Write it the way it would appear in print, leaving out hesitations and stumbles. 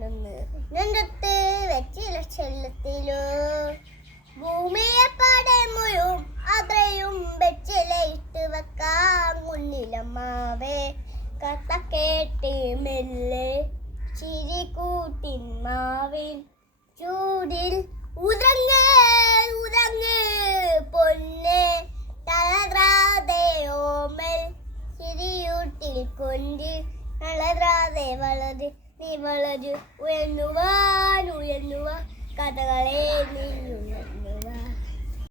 ഞാനൊന്ന് നെഞ്ചത്ത് വെച്ചില ചെല്ലത്തിലോ ഭൂമിയെ പാടമുഴും അത്രയും വെച്ചില ഇട്ട് വെക്കാം മുന്നിലമ്മാവേ കഥ കേട്ട് മെല്ലെ ചിരി കൂട്ടിൻ മാവിൻ ചൂടിൽ ഉറങ്ങ് ഉറങ്ങ് പൊന്നെ തളരാതെ ഓമൽ ചിരിയൂട്ടിൽ കൊണ്ട് വളരാതെ വളര് നീ വളര് ഉയർന്നുവാൻ കഥകളെ നീ